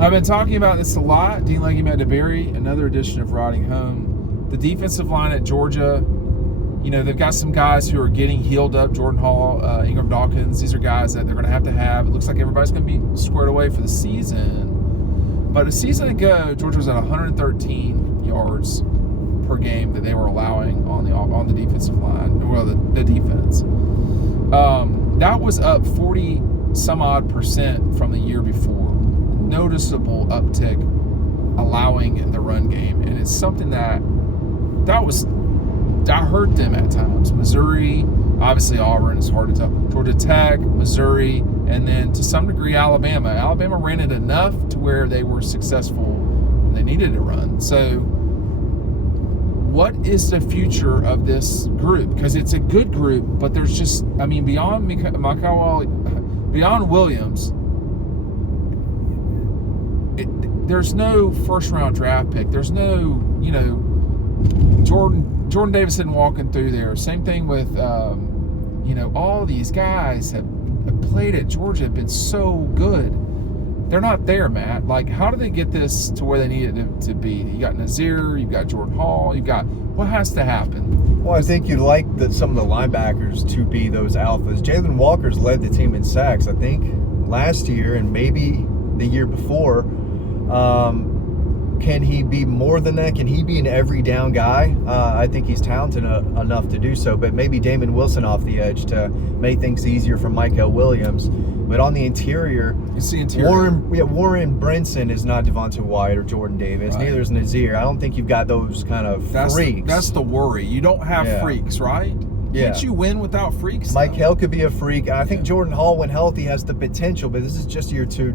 I've been talking about this a lot. Dean Leggy met DeBerry, another edition of Riding Home. The defensive line at Georgia, they've got some guys who are getting healed up. Jordan Hall, Ingram Dawkins. These are guys that they're going to have. It looks like everybody's going to be squared away for the season. But a season ago, Georgia was at 113 yards per game that they were allowing on the defensive line. Well, the defense. That was up 40 some odd % from the year before. Noticeable uptick allowing the run game, and it's something that hurt them at times. Missouri, obviously Auburn is hard to tell. Georgia Tech, Missouri, and then to some degree Alabama. Alabama ran it enough to where they were successful when they needed to run. So what is the future of this group? Because it's a good group, but there's just, beyond Williams, there's no first-round draft pick. There's no, Jordan Davison walking through there. Same thing with, all these guys have played at Georgia, have been so good. They're not there, Matt. Like, how do they get this to where they need it to be? You got Nazir, you've got Jordan Hall, what has to happen? Well, I think you'd like some of the linebackers to be those alphas. Jalen Walker's led the team in sacks, I think, last year and maybe the year before. Can he be more than that? Can he be an every down guy? I think he's talented enough to do so, but maybe Damon Wilson off the edge to make things easier for Michael Williams. But on the interior, Warren Brinson is not Devontae Wyatt or Jordan Davis. Right. Neither is Nazir. I don't think you've got those kind of freaks. That's the worry. You don't have freaks, right? Yeah. Can't you win without freaks? Mike Hill could be a freak. I think Jordan Hall, when healthy, has the potential, but this is just year 2.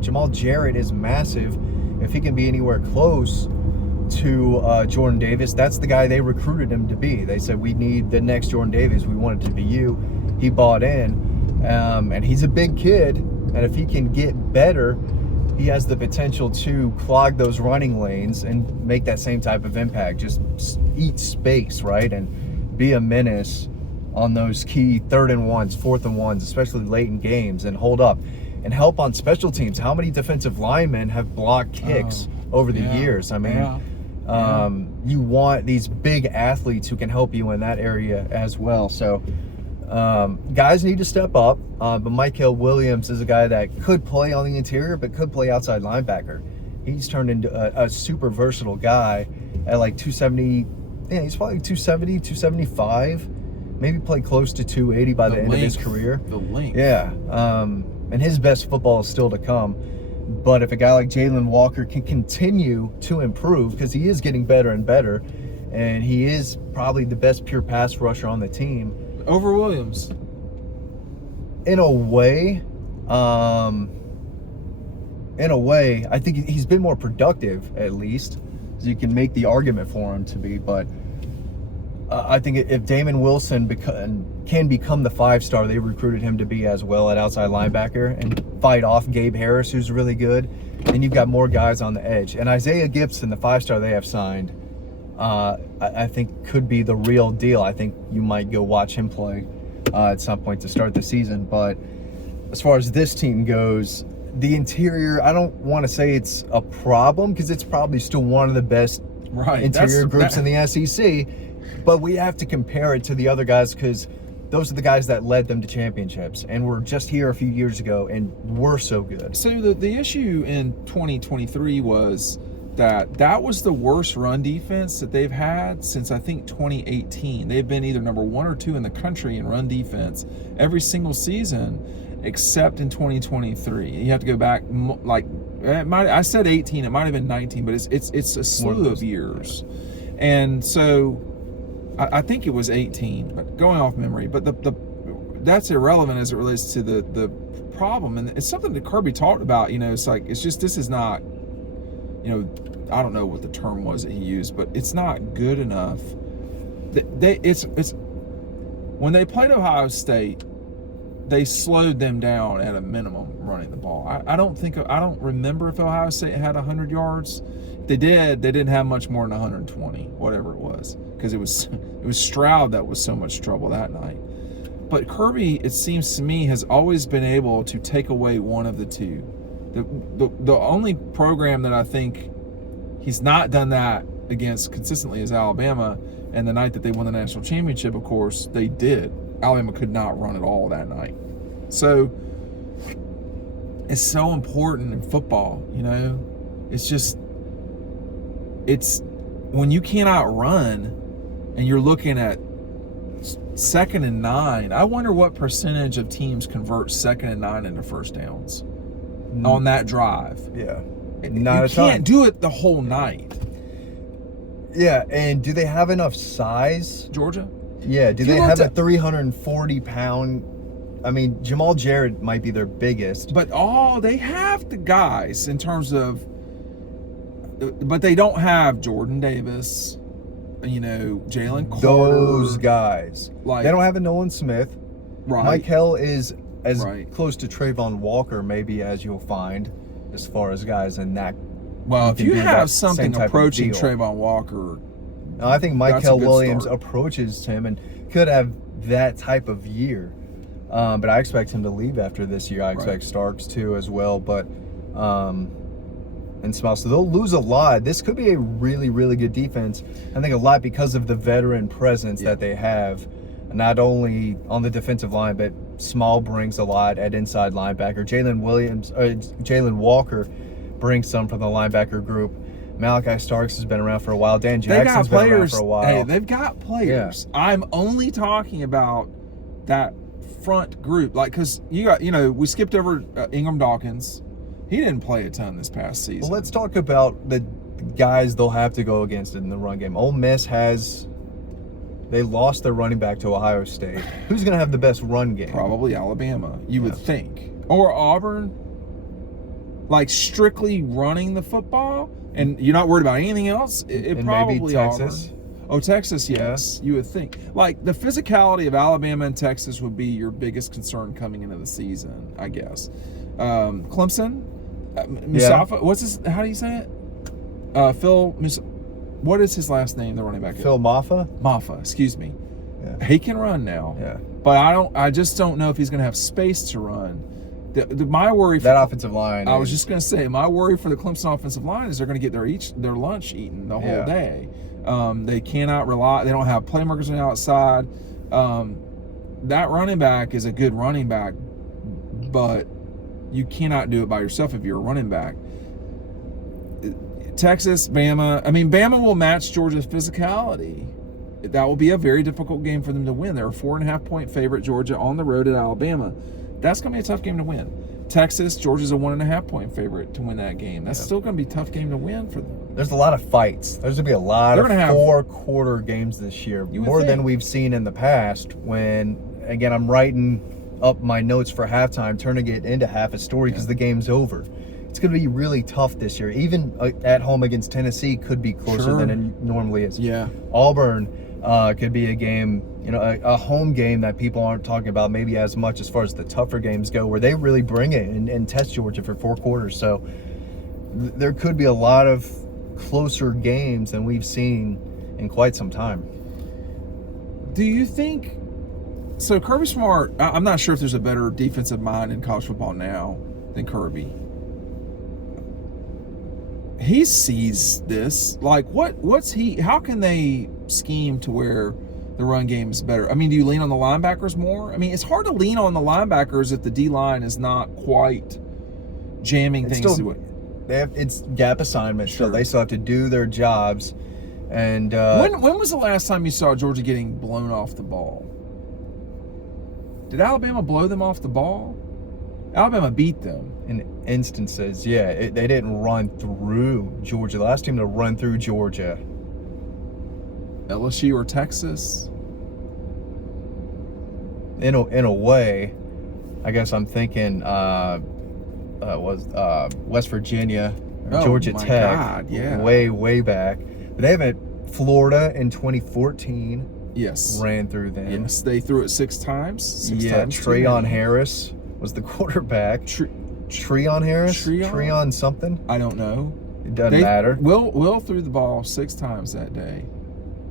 Jamal Jarrett is massive. If he can be anywhere close to Jordan Davis, that's the guy they recruited him to be. They said, we need the next Jordan Davis. We want it to be you. He bought in. And he's a big kid. And if he can get better, he has the potential to clog those running lanes and make that same type of impact. Just eat space, right? And be a menace on those key 3rd and 1s, 4th and 1s, especially late in games, and hold up. And help on special teams. How many defensive linemen have blocked kicks over the years? You want these big athletes who can help you in that area as well. So guys need to step up. But Michael Williams is a guy that could play on the interior, but could play outside linebacker. He's turned into a super versatile guy at like 270. Yeah, he's probably 270, 275. Maybe play close to 280 by the end of his career. The length. Yeah. And his best football is still to come. But if a guy like Jalen Walker can continue to improve, because he is getting better and better, and he is probably the best pure pass rusher on the team. Over Williams. In a way, I think he's been more productive, at least. So you can make the argument for him to be, but I think if Damon Wilson can become the 5-star they recruited him to be as well at outside linebacker and fight off Gabe Harris, who's really good, and you've got more guys on the edge. And Isaiah Gibson, the 5-star they have signed, I think could be the real deal. I think you might go watch him play at some point to start the season. But as far as this team goes, the interior, I don't want to say it's a problem because it's probably still one of the best interior groups in the SEC. But we have to compare it to the other guys because those are the guys that led them to championships and were just here a few years ago and were so good. So the issue in 2023 was that was the worst run defense that they've had since, I think, 2018. They've been either number 1 or 2 in the country in run defense every single season except in 2023. You have to go back, I said 18, it might have been 19, but it's a slew of years. And so I think it was 18, but going off memory. But that's irrelevant as it relates to the problem. And it's something that Kirby talked about, this is not, I don't know what the term was that he used, but it's not good enough. It's when they played Ohio State, they slowed them down at a minimum running the ball. I don't remember if Ohio State had 100 yards. They didn't have much more than 120, whatever it was, because it was Stroud that was so much trouble that night. But Kirby, it seems to me, has always been able to take away one of the two. The only program that I think he's not done that against consistently is Alabama. And the night that they won the national championship, of course, they did. Alabama could not run at all that night. So it's so important in football, you know. It's when you cannot run and you're looking at 2nd and 9. I wonder what percentage of teams convert 2nd and 9 into first downs on that drive. Yeah. You can't do it the whole night. Yeah, and do they have enough size? Georgia? Yeah, do they have a 340-pound... I mean, Jamal Jarrett might be their biggest. But they have the guys in terms of... But they don't have Jordan Davis, you know, Jalen Carter. Those guys. Like, they don't have a Nolan Smith. Right. Mike Hill is as close to Trayvon Walker maybe as you'll find as far as guys in that. Well, if you have something approaching Trayvon Walker, I think Michael Williams approaches him and could have that type of year. But I expect him to leave after this year. I expect Starks to as well. But and Smell, so they'll lose a lot. This could be a really, really good defense. I think a lot because of the veteran presence that they have, not only on the defensive line, but Small brings a lot at inside linebacker. Jalen Walker brings some from the linebacker group. Malachi Starks has been around for a while. Dan Jackson's been around for a while. Hey, they've got players. Yeah. I'm only talking about that front group, like, because we skipped over Ingram Dawkins. He didn't play a ton this past season. Well, let's talk about the guys they'll have to go against in the run game. Ole Miss they lost their running back to Ohio State. Who's going to have the best run game? Probably Alabama, you would think. Or Auburn, like strictly running the football, and you're not worried about anything else. It probably maybe Texas. Auburn. Oh, Texas, yes, you would think. Like, the physicality of Alabama and Texas would be your biggest concern coming into the season, I guess. Clemson, Mustafa, how do you say it? What is his last name, the running back? Phil Maffa? Maffa, excuse me. Yeah. He can run now. Yeah. But I just don't know if he's going to have space to run. My worry for that offensive line. I was just going to say, my worry for the Clemson offensive line is they're going to get their lunch eaten the whole day. They cannot rely. They don't have playmakers on the outside. That running back is a good running back, but you cannot do it by yourself if you're a running back. Texas, Bama. I mean, Bama will match Georgia's physicality. That will be a very difficult game for them to win. They're a 4.5-point favorite, Georgia, on the road at Alabama. That's going to be a tough game to win. Texas, Georgia's a 1.5-point favorite to win that game. That's still going to be a tough game to win for them. There's a lot of fights. There's going to be a lot of four-quarter games this year, more than we've seen in the past when, again, I'm writing up my notes for halftime, turning it into half a story because the game's over. It's going to be really tough this year. Even at home against Tennessee could be closer than it normally is. Yeah. Auburn could be a game, a home game that people aren't talking about maybe as much as far as the tougher games go, where they really bring it and test Georgia for 4 quarters. So there could be a lot of closer games than we've seen in quite some time. Do you think... So Kirby Smart, I'm not sure if there's a better defensive mind in college football now than Kirby. He sees this. Like, how can they scheme to where the run game is better? I mean, do you lean on the linebackers more? I mean, it's hard to lean on the linebackers if the D-line is not quite jamming things to it. It's gap assignment, so they still have to do their jobs. And when was the last time you saw Georgia getting blown off the ball? Did Alabama blow them off the ball? Alabama beat them. In instances, they didn't run through Georgia. The last team to run through Georgia. LSU or Texas? In a way, I guess I'm thinking West Virginia, or Georgia Tech, way back. But they haven't. Florida in 2014. Yes. Ran through them. Yes, they threw it 6 times. Treon Harris was the quarterback. Treon Harris? Treon something? I don't know. It doesn't matter. Will threw the ball 6 times that day.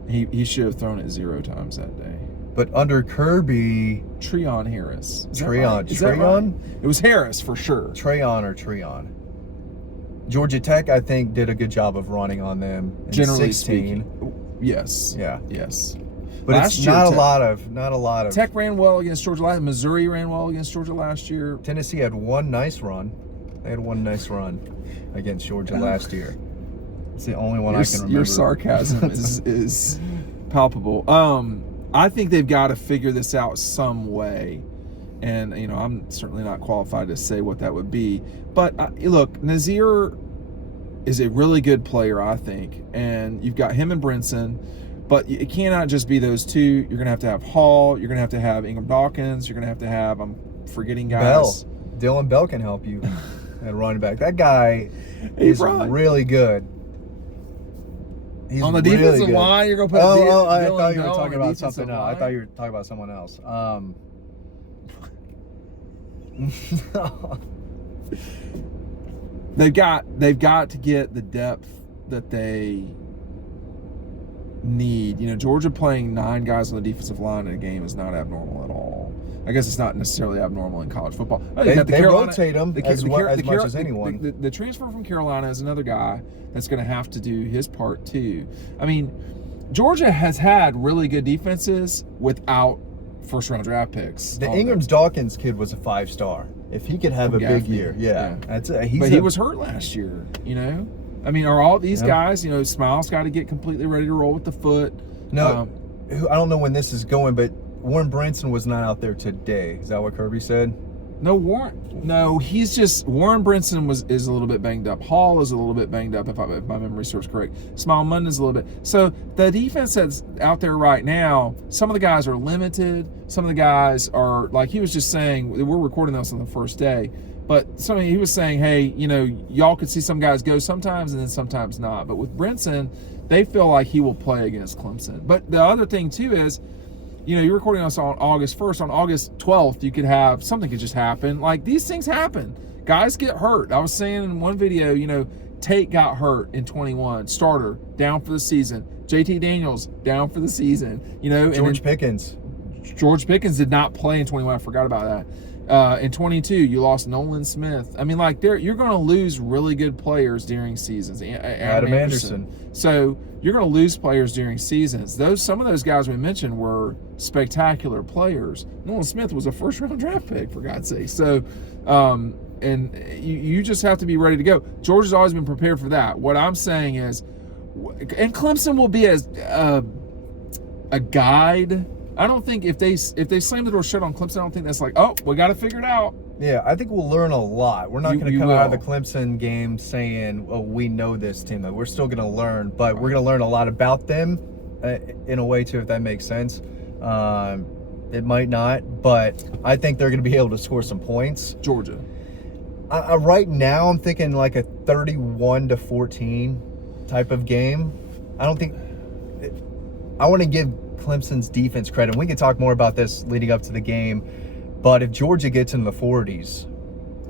He should have thrown it 0 times that day. But under Kirby... Treon Harris. Treon? Right? It was Harris for sure. Treon or Treon? Georgia Tech, I think, did a good job of running on them in Generally 16. speaking. Yes. Yeah. Yes. But Last it's year, not a lot of. Tech ran well against Georgia last. Missouri ran well against Georgia last year. Tennessee had one nice run. They had one nice run against Georgia last year. It's the only one I can remember. Your sarcasm is palpable. I think they've got to figure this out some way. And, you know, I'm certainly not qualified to say what that would be. But, look, Nazir is a really good player, I think. And you've got him and Brinson. But it cannot just be those two. You're going to have Hall. You're going to have Ingram Dawkins. You're going to have, I'm forgetting guys. Bell. Dylan Bell can help you at running back. That guy is really good. He's on the really defensive good. line, you're going to put I Dylan thought you were Bell talking on the about something defensive else. I line? thought you were talking about someone else. They've got to get the depth that they need. You know, Georgia playing 9 guys on the defensive line in a game is not abnormal at all. I guess it's not necessarily abnormal in college football. They rotate them as much as anyone. The transfer from Carolina is another guy that's going to have to do his part too. I mean, Georgia has had really good defenses without first-round draft picks. The Ingrams-Dawkins kid was a 5-star. If he could have a big year, that's it. He was hurt last year, you know? I mean, are all these guys, you know, Smiles got to get completely ready to roll with the foot. No, I don't know when this is going, but Warren Brinson was not out there today. Is that what Kirby said? No, he's just, Warren Brinson is a little bit banged up. Hall is a little bit banged up, if my memory serves correct. Smile Munden's a little bit. So the defense that's out there right now, some of the guys are limited. Some of the guys are, like he was just saying, we're recording this on the first day, but he was saying, hey, you know, y'all could see some guys go sometimes and then sometimes not. But with Brinson, they feel like he will play against Clemson. But the other thing too is, you know, you're recording us on August 1st. On August 12th, you could have something could just happen. Like, these things happen. Guys get hurt. I was saying in one video, you know, Tate got hurt in 21. Starter, down for the season. JT Daniels, down for the season. You know, George Pickens did not play in 21. I forgot about that. In 22, you lost Nolan Smith. I mean, like, you're going to lose really good players during seasons. Adam Anderson. So you're going to lose players during seasons. Some of those guys we mentioned were spectacular players. Nolan Smith was a first-round draft pick, for God's sake. So, and you just have to be ready to go. Georgia's always been prepared for that. What I'm saying is, and Clemson will be as a guide. I don't think if they slam the door shut on Clemson, I don't think that's like, oh, we got to figure it out. Yeah, I think we'll learn a lot. We're not going to come out of the Clemson game saying, oh, we know this team. We're still going to learn, but we're going to learn a lot about them in a way, too, if that makes sense. It might not, but I think they're going to be able to score some points. Georgia. Right now, I'm thinking like a 31-14 type of game. I don't think – I want to give Clemson's defense credit. We can talk more about this leading up to the game. But if Georgia gets in the 40s,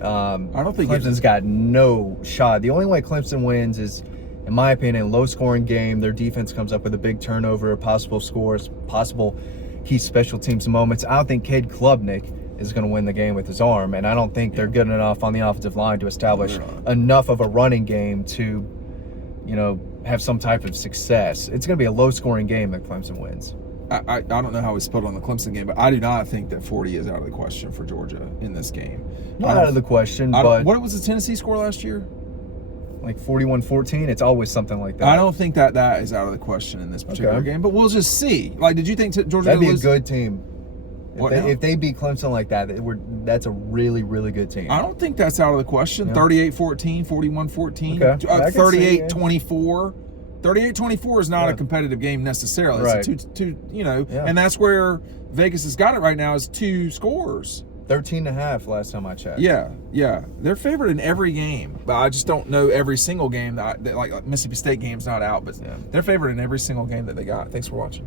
I don't think Clemson's got no shot. The only way Clemson wins is, in my opinion, a low-scoring game. Their defense comes up with a big turnover, possible scores, possible key special teams moments. I don't think Cade Klubnik is going to win the game with his arm, and I don't think they're good enough on the offensive line to establish enough of a running game to, you know, have some type of success. It's going to be a low-scoring game that Clemson wins. I don't know how we split on the Clemson game, but I do not think that 40 is out of the question for Georgia in this game. Not out of the question, but... What was the Tennessee score last year? Like 41-14? It's always something like that. I don't think that is out of the question in this particular game, but we'll just see. Like, did you think Georgia That'd be lose? A good team. If they beat Clemson like that, that's a really, really good team. I don't think that's out of the question. 38-14, 41-14, 38-24. 38-24 is not a competitive game necessarily. Right. It's and that's where Vegas has got it right now is 2 scores. 13.5 last time I checked. Yeah. They're favored in every game, but I just don't know every single game that like Mississippi State game's not out, but they're favored in every single game that they got. Thanks for watching.